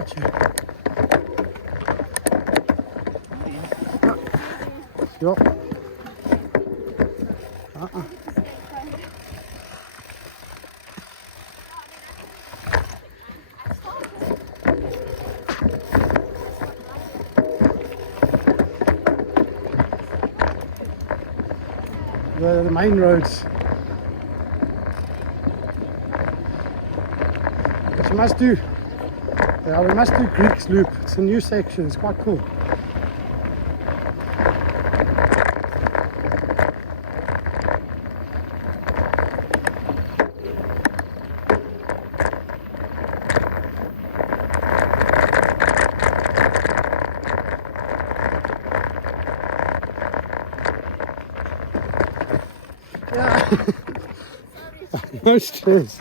got you. Ja. The main roads. But you must do, yeah, we must do Greeks Loop. It's a new section, it's quite cool. Yeah. No stress.